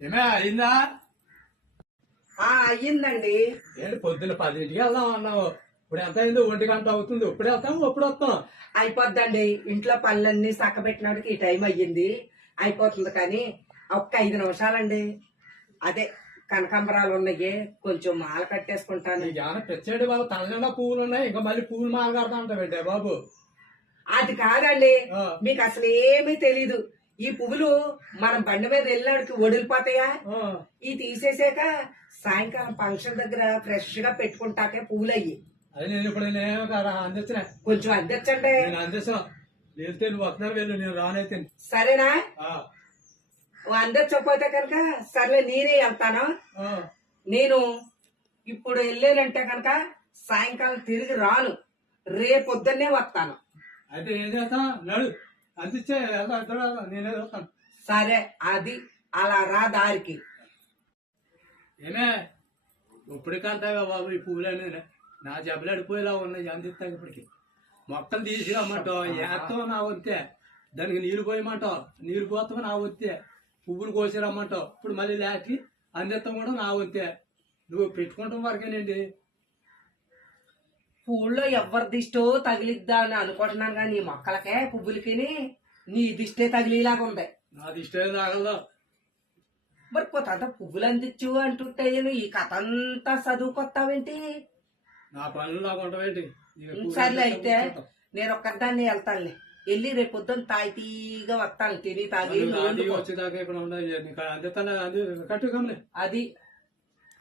ఏమే అయిందా? అయ్యిందండి. ఏంటి పొద్దున్న 10ంటికి వెళ్దాం అన్నావు, ఇప్పుడు ఎంత అయింది? 1 గంట అవుతుంది. ఇప్పుడు వెళ్తాము, ఎప్పుడు వస్తాం? అయిపోద్దండి. ఇంట్లో పనులన్నీ చక్కబెట్టినాడికి ఈ టైం అయ్యింది. అయిపోతుంది కానీ ఒక్క 5 నిమిషాలండి. అదే కనకాంబరాలు ఉన్నాయి, కొంచెం మాల కట్టేసుకుంటాను. నీకు ఏమైనా తెచ్చేది బాబు? తలనిండా పువ్వులు ఉన్నాయి, ఇంకా మళ్ళీ పువ్వులు మాల కడతా ఉంటావేంటే బాబు? అది కాదండి, ఆ. మీకు అసలు ఏమీ తెలీదు. ఈ పువ్వులు మనం బండి మీద వెళ్ళినాడికి వడిలిపోతాయా? ఆ. ఈ తీసేసాక సాయంకాలం ఫంక్షన్ దగ్గర ఫ్రెష్ గా పెట్టుకుంటాకే పువ్వులు అయ్యి. అది నేను ఇప్పుడు నేనేమో కదా అందించిన, కొంచెం అందించండి. నేను అందిస్తాను. వెళ్తే నువ్వు వస్తున్నారు, వెళ్ళు, నేను రానైతే. సరేనా? ఆ. అందించకపోతే కనుక సర్లే నేనే వెళ్తాను. ఆ. నేను ఇప్పుడు వెళ్ళానంటే కనుక సాయంకాలం తిరిగి రాను, రేపొద్దున్నే వస్తాను. అయితే ఏం చేస్తాం? నడు, అందించే వెళ్తాం, ఇద్దరు వెళ్దాం, నేనే వెళ్తాను. సరే, అది అలా రా దారికి. ఏమే ఇప్పుడు కంటాగా బాబు ఈ పువ్వులు అనేది నా జబ్బలు అడిపోయేలా ఉన్నాయి, అందిస్తాను. ఇప్పటికి మొత్తం తీసి రమ్మంటావు, ఏత్తావు నా వస్తే, దానికి నీరు పోయమంటావు, నీరు పోతావు నా వస్తే, పువ్వులు కోసి రమ్మంటావు, ఇప్పుడు మళ్ళీ లాస్ట్కి అందిస్తాం కూడా నా వస్తే. నువ్వు పెట్టుకుంటాం వరకేనండి. పూల్లో ఎవరి దిష్టో తగిలిద్దా అని అనుకుంటున్నాను కానీ నీ మొక్కలకే పువ్వులకి నీ దిష్టే తగిలేలాగా ఉంది. నాది ఇష్టం తాగలదు. మరి కొత్త పువ్వులు అందించు అంటుంటే ఈ కథ అంతా చదువుకొస్తావేంటి? నా పనులు నాకు ఉంటావేంటి? సర్లే, అయితే నేను ఒక్కదాన్ని వెళ్తానులే. వెళ్ళి రేపు పొద్దున్న తాయితీగా వస్తాను, తిని తాగి. వచ్చేదాకా ఇక్కడ ఉండదు, అందిస్తాను. కట్టు కమ్మలే అది